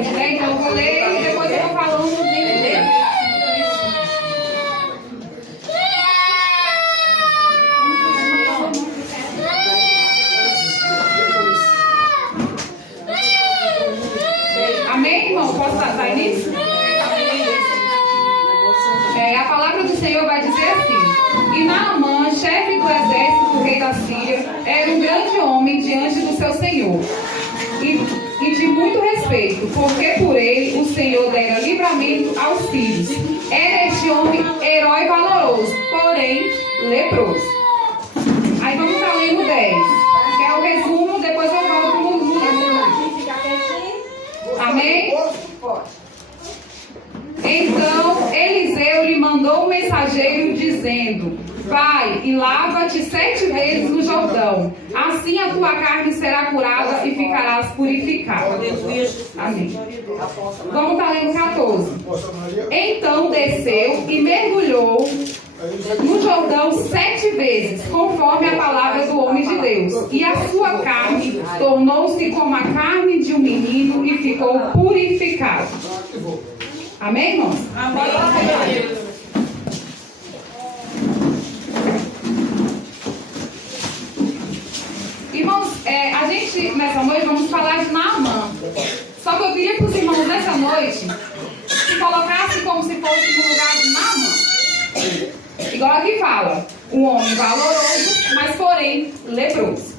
importante, né? Então eu vou ler e depois eu vou falando dentro dele. Amém, irmão? Posso dar início? A palavra do Senhor vai dizer assim: E Naamã, chefe do exército do rei da Síria, era um grande homem diante do seu senhor, e de muito respeito, porque por ele o Senhor dera livramento aos sírios. Era este homem herói valoroso, porém leproso. Aí vamos estar lendo 10, que é o resumo, depois eu volto no Amém? Então Eliseu lhe mandou um mensageiro dizendo: Vai e lava-te 7 vezes no Jordão, assim a tua carne será curada e ficarás purificado. Amém. Vamos estar lendo 14. Então desceu e mergulhou no Jordão 7 vezes, conforme a palavra do homem de Deus, e a sua carne tornou-se como a carne de um menino e ficou purificado. Amém, irmãos? Amém. Irmãos, a gente nessa noite vamos falar de Naamã. Só que eu queria que os irmãos nessa noite se colocassem como se fosse no lugar de Naamã. Igual aqui fala, um homem valoroso, mas porém leproso.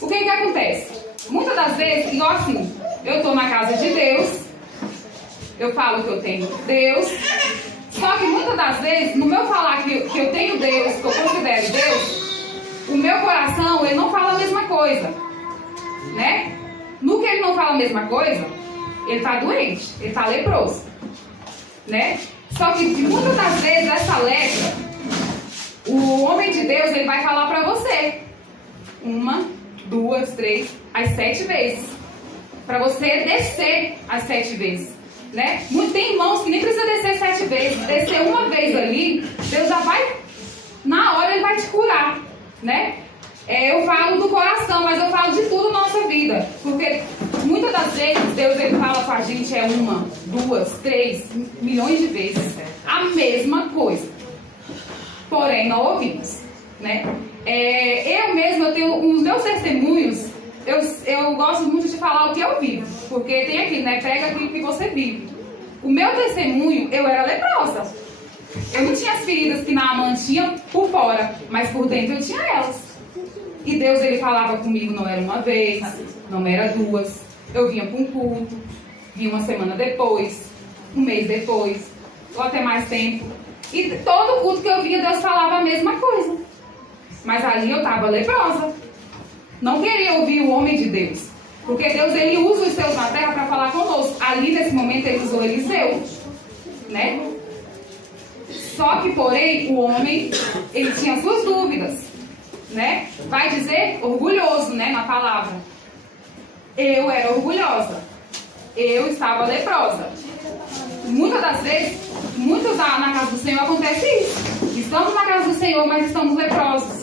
O que acontece? Muitas das vezes, igual assim, eu estou na casa de Deus, eu falo que eu tenho Deus, só que muitas das vezes, no meu falar que eu tenho Deus, que eu considero Deus, o meu coração, ele não fala a mesma coisa, né? No que ele não fala a mesma coisa, ele está doente, ele está leproso, né? Só que muitas das vezes essa lepra, o homem de Deus, ele vai falar para você 1, 2, 3, as 7 vezes, para você descer as 7 vezes, né? Tem irmãos que nem precisa descer 7 vezes, descer uma vez ali, Deus já vai, na hora ele vai te curar, né? Eu falo do coração, mas eu falo de tudo na nossa vida, porque muitas das vezes Deus ele fala com a gente 1, 2, 3, milhões de vezes a mesma coisa, porém não ouvimos, né? Eu mesma, eu tenho os meus testemunhos, eu gosto muito de falar o que eu vivo, porque tem aquilo, né? Pega aquilo que você vive. O meu testemunho, eu era leprosa. Eu não tinha as feridas que Naamã tinha por fora, mas por dentro eu tinha elas. E Deus, ele falava comigo, não era uma vez, não era 2. Eu vinha para um culto, vinha uma semana depois, um mês depois, ou até mais tempo. E todo culto que eu vinha, Deus falava a mesma coisa. Mas ali eu estava leprosa. Não queria ouvir o homem de Deus. Porque Deus, ele usa os seus na terra para falar conosco. Ali, nesse momento, ele usou Eliseu, né? Só que, porém, o homem, ele tinha suas dúvidas, né? Vai dizer orgulhoso, né? Na palavra. Eu era orgulhosa. Eu estava leprosa. Muitas das vezes, na casa do Senhor acontece isso. Estamos na casa do Senhor, mas estamos leprosos.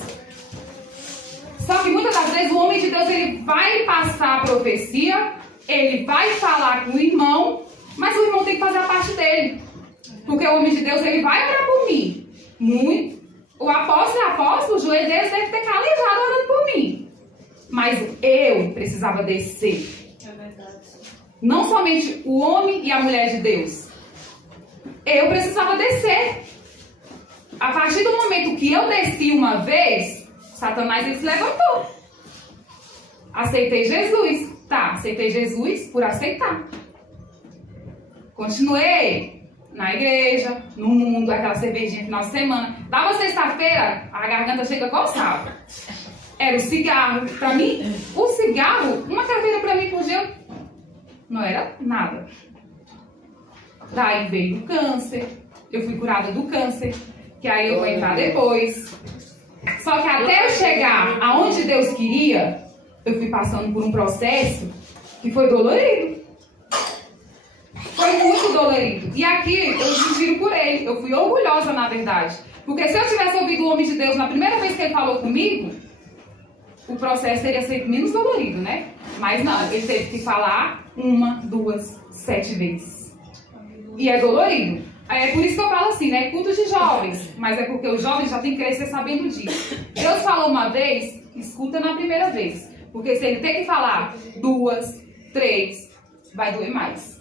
Só que muitas das vezes o homem de Deus, ele vai passar a profecia, ele vai falar com o irmão, mas o irmão tem que fazer a parte dele. Porque o homem de Deus, ele vai orar por mim. Muito. O apóstolo, o joelho deles deve ter calejado orando por mim. Mas eu precisava descer. É verdade. Não somente o homem e a mulher de Deus. Eu precisava descer. A partir do momento que eu desci uma vez, Satanás, ele se levantou. Aceitei Jesus. Tá, aceitei Jesus por aceitar. Continuei na igreja, no mundo, aquela cervejinha final de semana. Dava sexta-feira, a garganta chega a coçar. Era o cigarro. Pra mim, o cigarro, uma carteira pra mim por dia, não era nada. Daí veio o câncer. Eu fui curada do câncer, que aí eu vou entrar depois. Só que até eu chegar aonde Deus queria, eu fui passando por um processo que foi dolorido. Foi muito dolorido. E aqui eu me tiro por ele. Eu fui orgulhosa, na verdade. Porque se eu tivesse ouvido o homem de Deus na primeira vez que ele falou comigo, o processo teria sido menos dolorido, né? Mas não, ele teve que falar 1, 2, 7 vezes. E é dolorido. É por isso que eu falo assim, né? Culto de jovens. Mas é porque os jovens já têm que crescer sabendo disso. Deus falou uma vez, escuta na primeira vez. Porque se ele tem que falar 2, 3, vai doer mais.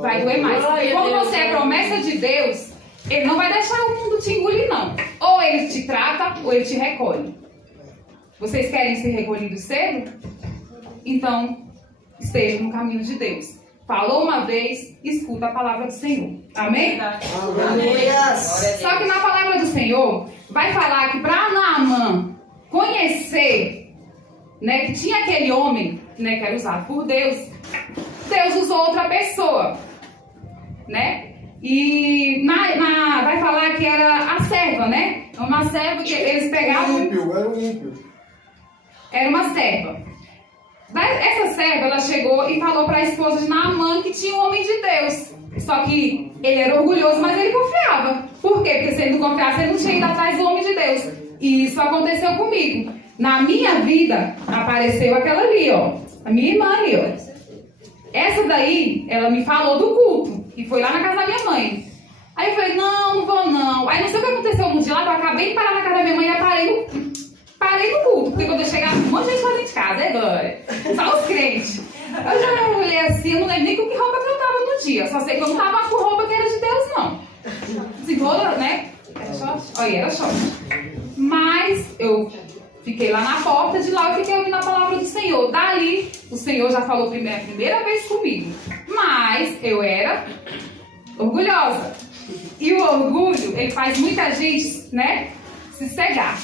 Vai doer mais. Porque quando você é promessa de Deus, ele não vai deixar o mundo te engolir, não. Ou ele te trata, ou ele te recolhe. Vocês querem ser recolhidos cedo? Então, esteja no caminho de Deus. Falou uma vez, escuta a palavra do Senhor. Amém? Só que na palavra do Senhor, vai falar que para Naamã conhecer, né, que tinha aquele homem, né, que era usado por Deus, Deus usou outra pessoa, né? E vai falar que era a serva, né? Uma serva que eles pegavam... Era um ímpio. Era uma serva. Essa serva, ela chegou e falou para a esposa de Naamã que tinha um homem de Deus. Só que ele era orgulhoso, mas ele confiava. Por quê? Porque se ele não confiasse, ele não tinha ido atrás do homem de Deus. E isso aconteceu comigo. Na minha vida, apareceu aquela ali, ó. A minha irmã ali, ó. Essa daí, ela me falou do culto. E foi lá na casa da minha mãe. Aí eu falei, não vou não. Aí não sei o que aconteceu um dia lá, eu acabei de parar na casa da minha mãe e parei no culto. Porque quando eu chegava, um monte de gente lá dentro de casa, é glória. Só os crentes. Eu já olhei assim, eu não lembro nem com que roupa que eu tava no dia. Só sei que eu não tava com roupa que era de Deus, não. Assim, toda, né? Era short? Olha, era short. Mas eu fiquei lá na porta, de lá eu fiquei ouvindo a palavra do Senhor. Dali, o Senhor já falou a primeira vez comigo. Mas eu era orgulhosa. E o orgulho, ele faz muita gente, né, se cegar.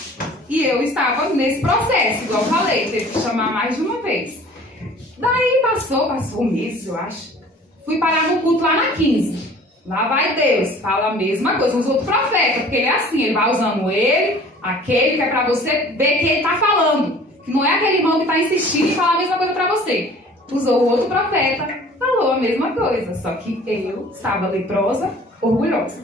E eu estava nesse processo, igual eu falei, teve que chamar mais de uma vez. Daí passou um mês, eu acho. Fui parar no culto lá na 15. Lá vai Deus, fala a mesma coisa, usa outro profeta, porque ele é assim, ele vai usando ele, aquele que é pra você ver que ele tá falando. Que não é aquele irmão que tá insistindo em falar a mesma coisa pra você. Usou o outro profeta, falou a mesma coisa, só que eu estava leprosa, orgulhosa.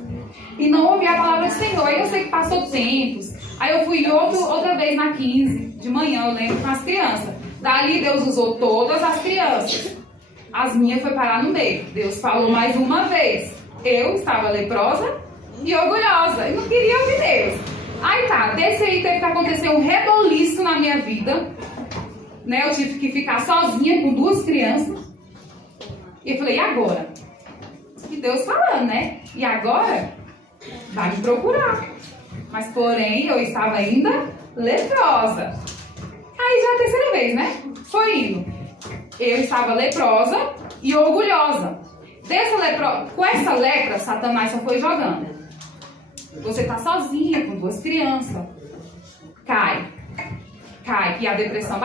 E não ouvi a palavra do Senhor. Aí eu sei que passou tempos. Aí eu fui outra vez na 15, de manhã, eu lembro, com as crianças. Dali Deus usou todas as crianças. As minhas foi parar no meio. Deus falou mais uma vez. Eu estava leprosa e orgulhosa. E não queria ouvir Deus. Aí tá, desse aí teve que acontecer um reboliço na minha vida. Né? Eu tive que ficar sozinha com 2 crianças. E eu falei, e agora? E Deus falando, né? E agora? Vai me procurar. Mas porém, eu estava ainda leprosa. Aí já é a terceira vez, né? Foi indo. Eu estava leprosa e orgulhosa. Com essa lepra, Satanás só foi jogando. Você tá sozinha com 2 crianças. Cai. E a depressão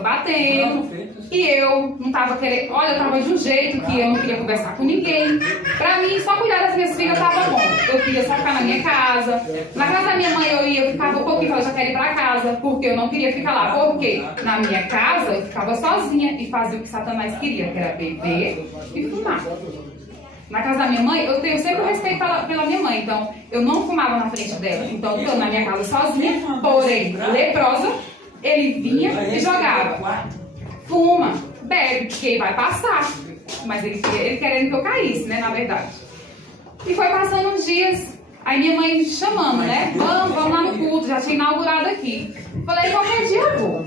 batendo. E eu não tava querendo. Olha, eu tava de um jeito que eu não queria conversar com ninguém. Pra mim, só cuidar das minhas filhas tava bom. Eu queria só ficar na minha casa. Na casa da minha mãe eu ficava um pouquinho, eu já queria ir pra casa. Porque eu não queria ficar lá. Porque na minha casa eu ficava sozinha e fazia o que Satanás queria, que era beber e fumar. Na casa da minha mãe, eu tenho sempre respeito pela minha mãe. Então, eu não fumava na frente dela. Então, eu na minha casa sozinha, porém, leprosa. Ele vinha e jogava. Fuma, bebe, porque vai passar. Mas ele querendo que eu caísse, né, na verdade. E foi passando uns dias. Aí minha mãe me chamando, né? Vamos lá no culto, já tinha inaugurado aqui. Falei, qualquer dia eu vou.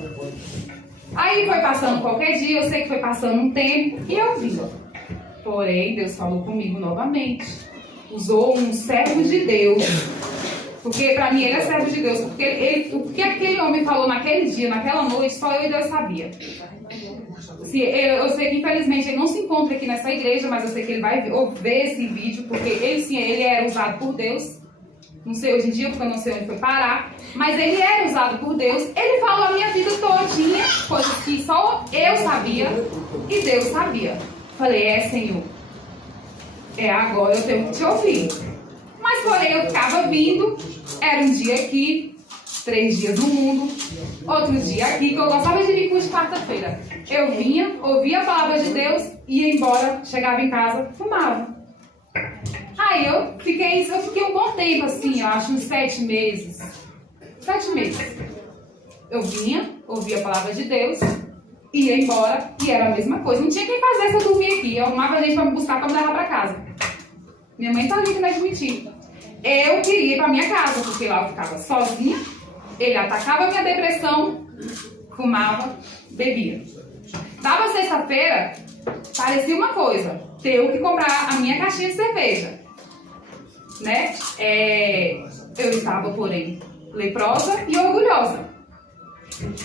Aí foi passando qualquer dia, eu sei que foi passando um tempo. E eu vim. Porém, Deus falou comigo novamente. Usou um servo de Deus. Porque pra mim ele é servo de Deus. Porque o que aquele homem falou naquele dia, naquela noite, só eu e Deus sabia. Eu sei que infelizmente ele não se encontra aqui nessa igreja, mas eu sei que ele vai ver esse vídeo, porque ele era usado por Deus. Não sei hoje em dia, porque eu não sei onde foi parar. Mas ele era usado por Deus. Ele falou a minha vida todinha, coisas que só eu sabia e Deus sabia. Falei, Senhor, agora eu tenho que te ouvir. Mas porém eu ficava vindo, era um dia aqui, 3 dias no mundo, outro dia aqui, que eu gostava de vir de quarta-feira. Eu vinha, ouvia a palavra de Deus, ia embora, chegava em casa, fumava. Aí eu fiquei um bom tempo assim, eu acho uns 7 meses. 7 meses. Eu vinha, ouvia a palavra de Deus, ia embora e era a mesma coisa. Não tinha quem fazer se eu dormia aqui. Eu arrumava gente pra me buscar, pra me levar pra casa. Minha mãe tá ali que não admitir. Eu queria ir pra minha casa, porque lá eu ficava sozinha. Ele atacava a minha depressão, fumava, bebia. Dava sexta-feira, parecia uma coisa. Ter que comprar a minha caixinha de cerveja. Né? Eu estava, porém, leprosa e orgulhosa.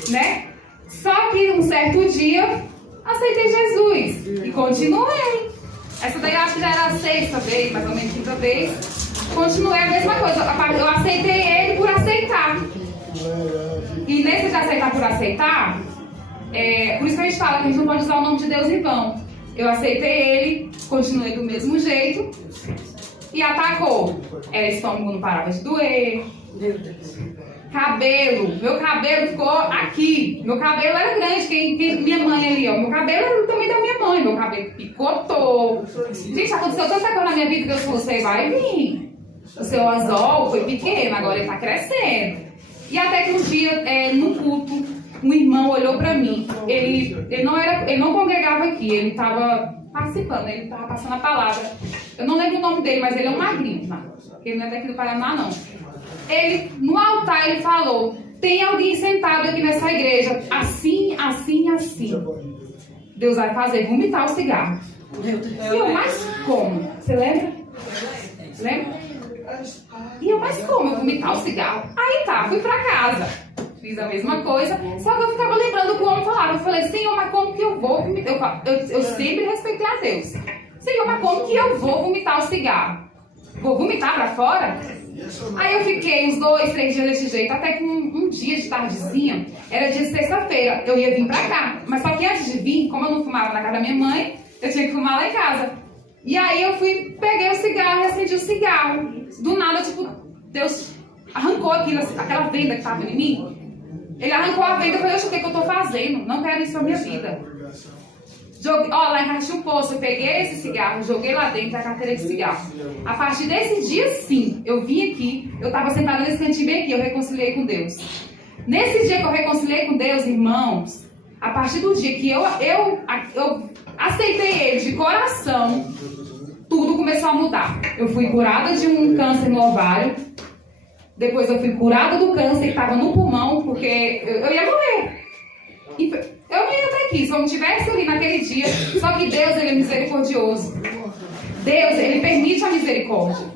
Né? Só que um certo dia, aceitei Jesus. E continuei. Essa daí eu acho que já era a sexta vez, mais ou menos quinta vez. Continuei a mesma coisa. Eu aceitei ele por aceitar. E nesse de aceitar por aceitar, por isso que a gente fala que a gente não pode usar o nome de Deus em vão. Eu aceitei ele, continuei do mesmo jeito e atacou. Estômago não parava de doer. Cabelo, meu cabelo ficou aqui. Meu cabelo era grande, minha mãe ali, ó. Meu cabelo era também da minha mãe. Meu cabelo picotou. Gente, aconteceu tanta coisa na minha vida que Deus falou: você vai vir. O seu anzol foi pequeno, agora ele tá crescendo. E até que um dia, no culto, um irmão olhou pra mim. Ele não congregava aqui, ele tava participando, ele tava passando a palavra. Eu não lembro o nome dele, mas ele é um magrinho, tá? Ele não é daqui do Paraná, não. No altar, ele falou: tem alguém sentado aqui nessa igreja, assim, assim, assim. Deus vai fazer vomitar o cigarro. E eu, mas como? Você lembra? Lembra? E eu, mas como eu vomitar o cigarro? Aí tá, fui pra casa. Fiz a mesma coisa, só que eu ficava lembrando que o homem falava. Eu falei: Senhor, mas como que eu vou vomitar? Eu sempre respeitei a Deus. Senhor, mas como que eu vou vomitar o cigarro? Vou vomitar pra fora? Aí eu fiquei uns 2, 3 dias desse jeito, até que um dia de tardezinha, era dia de sexta-feira, eu ia vir pra cá. Mas só que antes de vir, como eu não fumava na casa da minha mãe, eu tinha que fumar lá em casa. E aí eu peguei o cigarro e acendi o cigarro. Do nada, tipo, Deus arrancou aquela venda que tava em mim. Ele arrancou a venda e eu falei: o que eu tô fazendo? Não quero isso pra minha vida. Lá em Caixa um Poço, eu peguei esse cigarro, joguei lá dentro da carteira de cigarro. A partir desse dia, sim, eu vim aqui, eu estava sentada nesse cantinho bem aqui, eu reconciliei com Deus. Nesse dia que eu reconciliei com Deus, irmãos, a partir do dia que eu aceitei Ele de coração, tudo começou a mudar. Eu fui curada de um câncer no ovário, depois eu fui curada do câncer que estava no pulmão, porque eu ia morrer. Eu não ia estar aqui, se eu não estivesse ali naquele dia. Só que Deus, Ele é misericordioso. Deus, Ele permite a misericórdia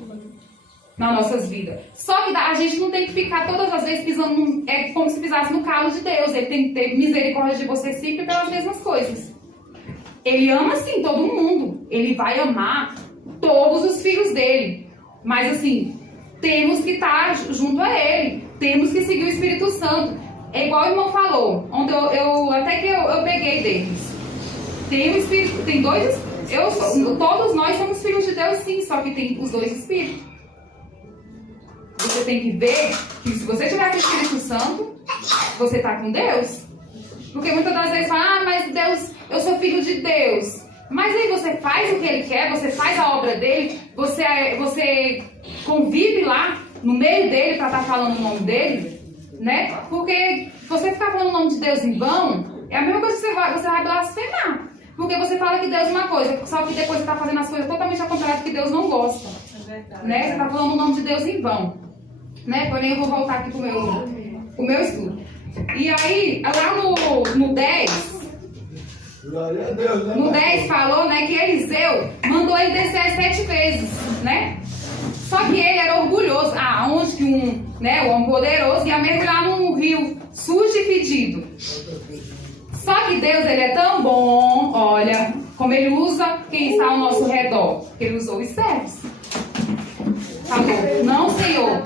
nas nossas vidas. Só que a gente não tem que ficar todas as vezes pisando, como se pisasse no calo de Deus. Ele tem que ter misericórdia de você sempre pelas mesmas coisas. Ele ama, sim, todo mundo. Ele vai amar todos os filhos dele. Mas, assim, temos que estar junto a Ele. Temos que seguir o Espírito Santo. É igual o irmão falou, onde até que eu peguei deles. Tem um espírito, tem dois. Todos nós somos filhos de Deus, sim, só que tem os dois espíritos. Você tem que ver que se você tiver com o Espírito Santo, você está com Deus. Porque muitas das vezes fala: mas Deus, eu sou filho de Deus. Mas aí você faz o que Ele quer, você faz a obra dele, você convive lá no meio dele para estar falando o nome dele. Né? Porque você ficar falando o nome de Deus em vão é a mesma coisa que você vai blasfemar. Porque você fala que Deus é uma coisa, só que depois você está fazendo as coisas totalmente ao contrário do que Deus não gosta. Né? Você está falando o nome de Deus em vão. Né? Porém, eu vou voltar aqui para o meu estudo. E aí, lá no 10, no 10 falou, né, que Eliseu mandou ele descer as 7 vezes, né? Só que ele era orgulhoso. Onde que o homem poderoso ia mergulhar num rio sujo e fedido. Só que Deus, Ele é tão bom, olha, como Ele usa quem está ao nosso redor. Ele usou os servos. Falou: não, Senhor,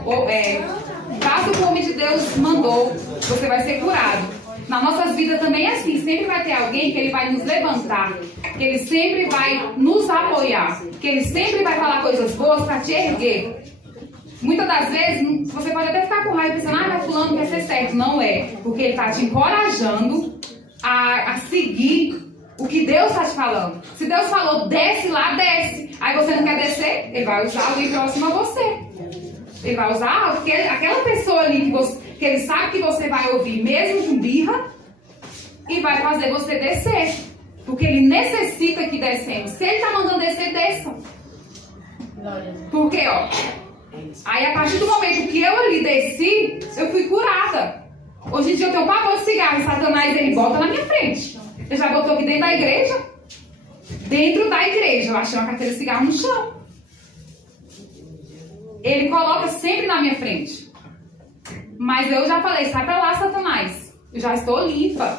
faça o que o homem de Deus mandou, você vai ser curado. Nas nossas vidas também é assim, sempre vai ter alguém que Ele vai nos levantar, que Ele sempre vai nos apoiar, que Ele sempre vai falar coisas boas para te erguer. Muitas das vezes, você pode até ficar com raiva pensando: mas fulano quer ser certo. Não é, porque ele está te encorajando a seguir o que Deus está te falando. Se Deus falou: desce lá, desce. Aí você não quer descer, Ele vai usar alguém próximo a você. Ele vai usar aquela pessoa ali que ele sabe que você vai ouvir, mesmo com birra, e vai fazer você descer. Porque ele necessita que descemos. Se ele está mandando descer, desça. Porque, ó, aí a partir do momento que eu ali desci, eu fui curada. Hoje em dia eu tenho um pavor de cigarro e Satanás ele bota na minha frente. Ele já botou aqui dentro da igreja. Dentro da igreja, eu achei uma carteira de cigarro no chão. Ele coloca sempre na minha frente. Mas eu já falei, sai pra lá, Satanás. Eu já estou limpa.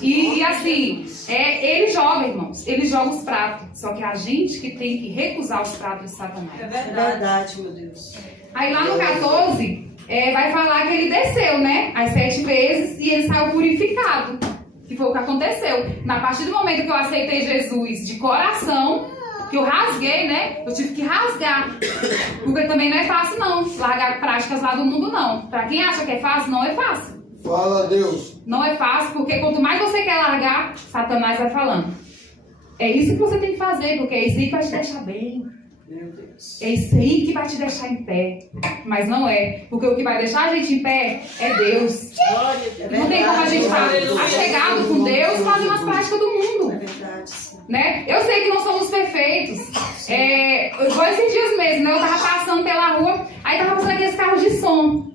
E assim, ele joga, irmãos. Ele joga os pratos. Só que é a gente que tem que recusar os pratos de Satanás. É verdade, meu Deus. Aí lá no 14, vai falar que ele desceu, né? As 7 vezes e ele saiu purificado. Que foi o que aconteceu. Na partir do momento que eu aceitei Jesus de coração, que eu rasguei, né? Eu tive que rasgar. Porque também não é fácil, não. Largar práticas lá do mundo, não. Pra quem acha que é fácil, não é fácil. Fala a Deus. Não é fácil, porque quanto mais você quer largar, Satanás vai falando. É isso que você tem que fazer, porque é isso aí que vai te deixar bem. Meu Deus. É isso aí que vai te deixar em pé. Mas não é. Porque o que vai deixar a gente em pé é Deus. Não tem como a gente estar achegado com Deus e fazer umas práticas do mundo. É verdade. Né? Eu sei que não somos perfeitos. Igual esses dias mesmo, né? Eu tava passando pela rua, aí tava passando aqueles carros de som.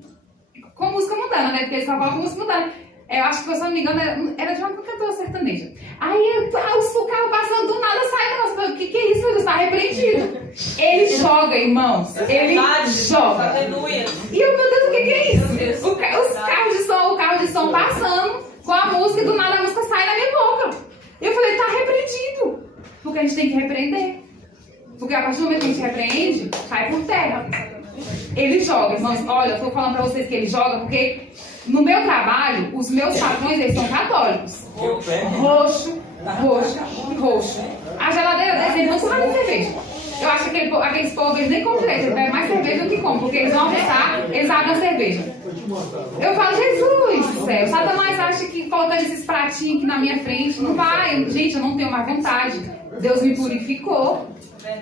Com música mudando, né? Porque eles só falam com música mudando. Eu acho que, se eu não me engano, era de uma cantora sertaneja. Aí o carro passando do nada sai. Nossa, o que é isso? Ele está repreendido. Ele joga, irmãos. Ele joga. Aleluia. E eu, meu Deus, o que é isso? Os o carro de som passando com a música e do nada a música sai na minha boca. Eu falei, tá repreendido. Porque a gente tem que repreender. Porque a partir do momento que a gente repreende, cai por terra. Ele joga, irmãos. Olha, eu tô falando pra vocês que ele joga porque no meu trabalho, os meus patrões, eles são católicos. Roxo. A geladeira deles é muito mais de cerveja. Eu acho que aqueles povos, eles nem compram leite, eles bebem mais cerveja do que compram. Porque eles vão almoçar, eles abrem a cerveja. Eu falo, Jesus do céu, Satanás acha que colocando esses pratinhos aqui na minha frente, não vai. Gente, eu não tenho mais vontade. Deus me purificou.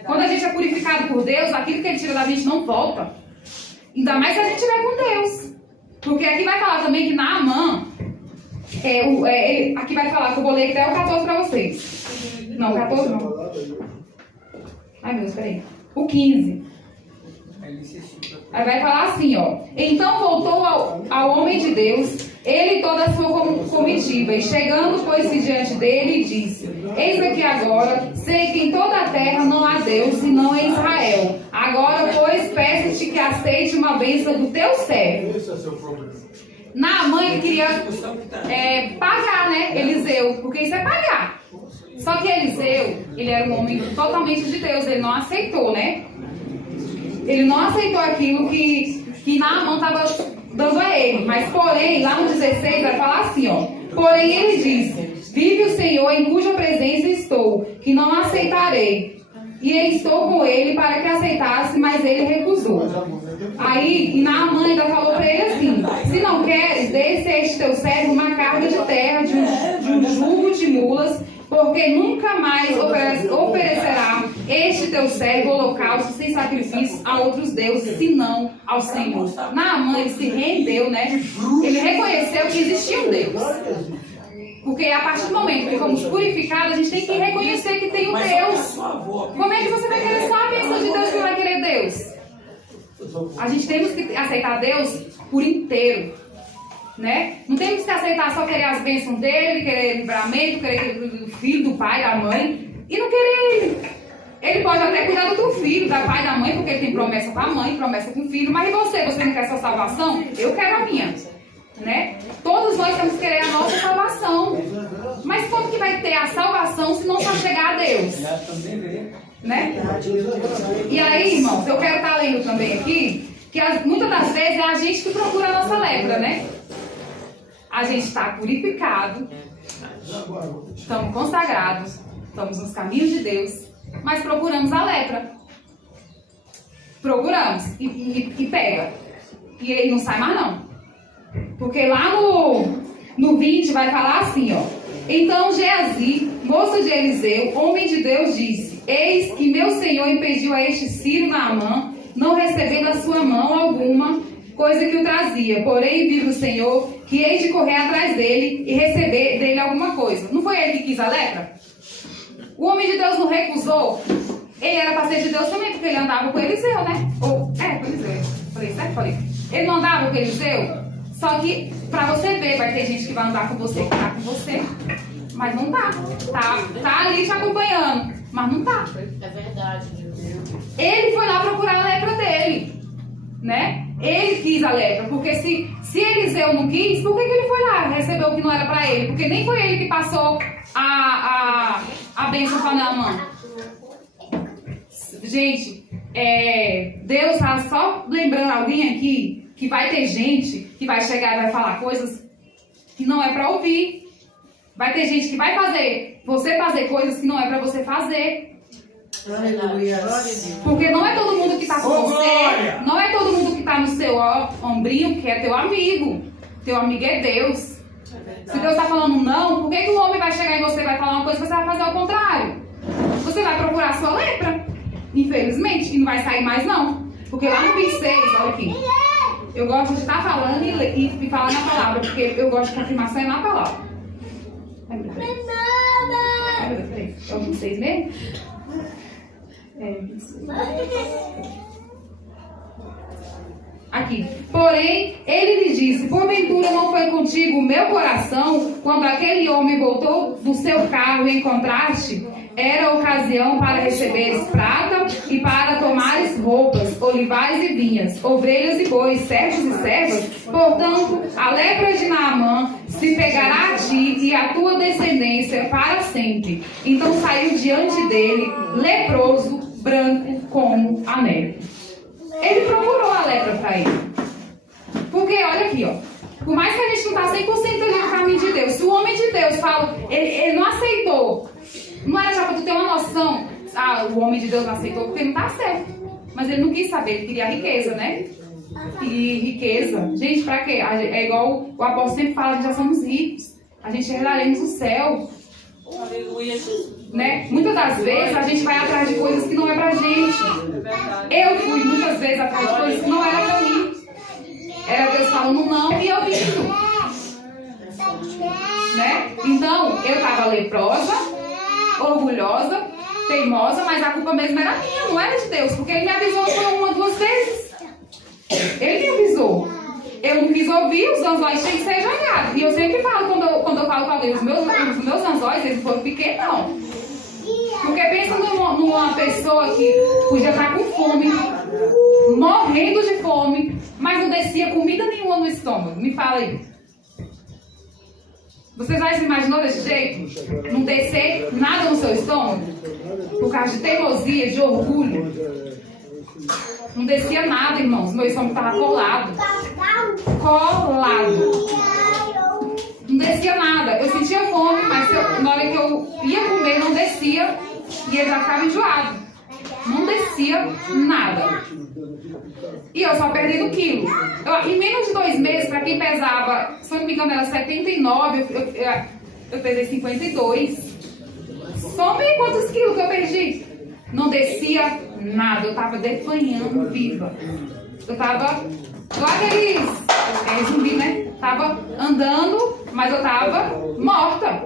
Quando a gente é purificado por Deus, aquilo que Ele tira da gente não volta. Ainda mais se a gente estiver com Deus. Porque aqui vai falar também que Naamã, aqui vai falar que eu vou ler até o 14 para vocês. Não, 14 não. Ai meu Deus, peraí. O 15. Aí vai falar assim, ó. Então voltou ao homem de Deus, ele e toda a sua comitiva, e chegando, pôs-se diante dele e disse: Eis aqui agora, sei que em toda a terra não há Deus, senão em Israel. Agora, pois, peço-te que aceite uma bênção do teu servo. Esse é seu problema. Naamã, ele queria pagar, né, Eliseu, porque isso é pagar. Só que Eliseu, ele era um homem totalmente de Deus, ele não aceitou, né? Ele não aceitou aquilo que Naamã estava dando a ele. Mas, porém, lá no 16 vai falar assim, ó. Porém, ele disse: Vive o Senhor em cuja presença estou, que não aceitarei. E estou com ele para que aceitasse, mas ele recusou. Aí, Naamã ainda falou para ele assim: Se não queres, dê-se a este teu servo uma carga de terra, de um jugo de mulas, porque nunca mais oferecerá este teu servo holocausto sem sacrifício a outros deuses, senão ao Senhor. Naamã, ele se rendeu, né? Ele reconheceu que existia um Deus. Porque a partir do momento que fomos purificados, a gente tem que reconhecer que tem um Deus. Como é que você vai querer só a bênção de Deus e não vai querer Deus? A gente temos que aceitar Deus por inteiro. Né? Não temos que aceitar só querer as bênçãos dele, querer livramento, querer o filho, do pai, da mãe, e não querer ele. Ele pode até cuidar do teu filho, da pai, da mãe, porque ele tem promessa com a mãe, promessa com o filho, mas e você? Você não quer sua salvação? Eu quero a minha. Né? Todos nós temos que querer a nossa salvação. Mas como que vai ter a salvação se não só chegar a Deus? Né? E aí, irmãos, eu quero estar lendo também aqui, que muitas das vezes é a gente que procura a nossa lepra, né? A gente está purificado, estamos consagrados, estamos nos caminhos de Deus, mas procuramos a lepra. Procuramos e pega. E ele não sai mais não. Porque lá no 20 vai falar assim, ó. Então Geazi, moço de Eliseu, homem de Deus, disse: Eis que meu senhor impediu a este Sírio Naamã, não recebendo a sua mão alguma, coisa que o trazia. Porém, vive o Senhor, que hei de correr atrás dele e receber dele alguma coisa. Não foi ele que quis a lepra? O homem de Deus não recusou? Ele era para ser de Deus também, porque ele andava com Eliseu, né? Com Eliseu. Falei certo? Falei. Ele não andava com Eliseu? Só que, pra você ver, vai ter gente que vai andar com você, que tá com você, mas não tá. Tá ali te acompanhando, mas não tá. É verdade, meu Deus. Ele foi lá procurar a lepra dele, né? Ele quis a lepra, porque se Eliseu não quis, por que ele foi lá? Recebeu o que não era pra ele, porque nem foi ele que passou a bênção para Naamã. Gente, Deus tá só lembrando alguém aqui que vai ter gente que vai chegar e vai falar coisas que não é para ouvir. Vai ter gente que vai fazer você fazer coisas que não é para você fazer. Aleluia. Porque não é todo mundo que tá com Ô, você, glória! não é todo mundo que tá no seu ombrinho que é teu amigo. Teu amigo é Deus. Se Deus tá falando não, por que o homem vai chegar em você e vai falar uma coisa e você vai fazer ao contrário? Você vai procurar a sua lepra, infelizmente, e não vai sair mais não. Porque lá no 26, olha aqui, eu gosto de estar falando e falar na palavra, porque eu gosto de confirmação na palavra. É o 26 mesmo? Aqui. Porém, ele lhe disse: porventura não foi contigo o meu coração quando aquele homem voltou do seu carro e encontraste? Era ocasião para receberes prata e para tomares roupas, olivais e vinhas, ovelhas e bois, servos e servas. Portanto, a lepra de Naamã se pegará a ti e a tua descendência para sempre. Então saiu diante dele, leproso, branco como a neve. Ele procurou a lepra para ele. Porque, olha aqui, ó. Por mais que a gente não está 100% ali no caminho de Deus, se o homem de Deus fala, ele não aceitou. Não era já para tu ter uma noção. O homem de Deus não aceitou porque não está certo. Mas ele não quis saber, ele queria riqueza, né? E riqueza. Gente, para quê? É igual o apóstolo sempre fala, a gente já somos ricos. A gente herdaremos o céu. Aleluia, Jesus. Né? Muitas das vezes a gente vai atrás de coisas que não é pra gente. Eu fui muitas vezes atrás de coisas que não era pra mim. Era Deus falando não e eu indo. Né? Então, eu tava leprosa, orgulhosa, teimosa, mas a culpa mesmo era minha, não era de Deus, porque ele me avisou só uma, 2 vezes. Ele me avisou. Eu não quis ouvir, os anzóis têm que ser jogados. E eu sempre falo, quando eu falo com alguém, os meus anzóis, eles foram pequenos, não. Porque pensa numa pessoa que podia estar com fome, morrendo de fome, mas não descia comida nenhuma no estômago. Me fala aí. Você já se imaginou desse jeito? Não descer nada no seu estômago? Por causa de teimosia, de orgulho. Não descia nada, irmãos. Meu estômago estava colado. Não descia nada. Eu sentia fome, mas na hora que eu ia comer, não descia. E ele já ficava enjoado. Não descia nada. E eu só perdendo quilo. Em menos de 2 meses, para quem pesava, se eu não me engano, era 79, eu pesei 52. Some quantos quilos que eu perdi? Não descia nada. Eu tava defanhando viva. Eu tava igual aqueles zumbi, né? Tava andando, mas eu tava morta.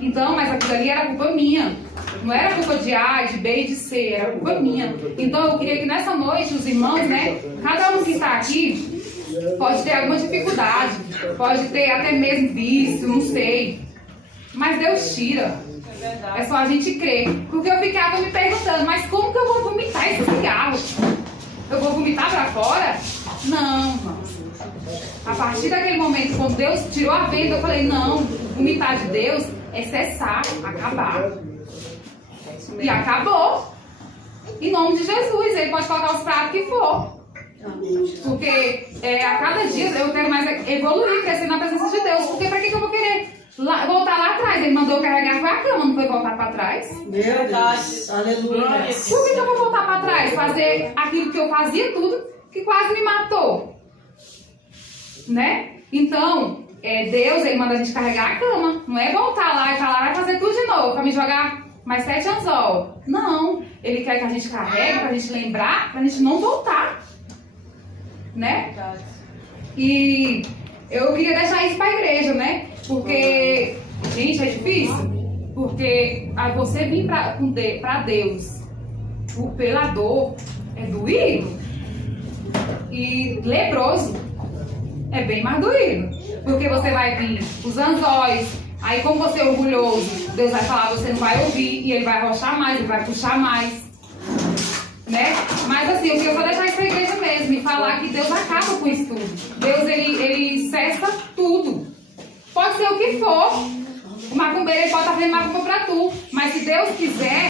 Então, mas aquilo ali era culpa minha. Não era culpa de A, de B e de C, era culpa minha. Então eu queria que nessa noite os irmãos, né? Cada um que está aqui pode ter alguma dificuldade, pode ter até mesmo vício, não sei. Mas Deus tira. É só a gente crer. Porque eu ficava me perguntando, mas como que eu vou vomitar esse cigarro? Eu vou vomitar pra fora? Não, irmãos. A partir daquele momento, quando Deus tirou a venda, eu falei, não, vomitar de Deus é cessar, acabar. E acabou. Em nome de Jesus, ele pode colocar os pratos que for. Porque a cada dia eu quero mais evoluir, crescer na presença de Deus. Porque pra que eu vou querer voltar lá atrás? Ele mandou carregar foi a cama, não foi voltar pra trás? Verdade. Aleluia. Por que eu vou voltar pra trás? Fazer aquilo que eu fazia tudo, que quase me matou. Né? Então, Deus, ele manda a gente carregar a cama. Não é voltar lá e falar, vai fazer tudo de novo, pra me jogar mais 7 anzol. Não. Ele quer que a gente carregue, pra gente lembrar, pra gente não voltar. né? E eu queria deixar isso pra igreja, né? Porque, gente, é difícil. Porque aí você vir pra Deus pela dor é doído. E leproso é bem mais doído. Porque você vai vir os anzóis. Aí como você é orgulhoso, Deus vai falar, você não vai ouvir. E ele vai arrochar mais, ele vai puxar mais. Né? Mas assim, eu queria só deixar isso pra igreja mesmo. E falar que Deus acaba com isso tudo. Deus, ele cessa tudo. Pode ser o que for. O macumbeiro, ele pode estar fazendo macumba pra tu. Mas se Deus quiser...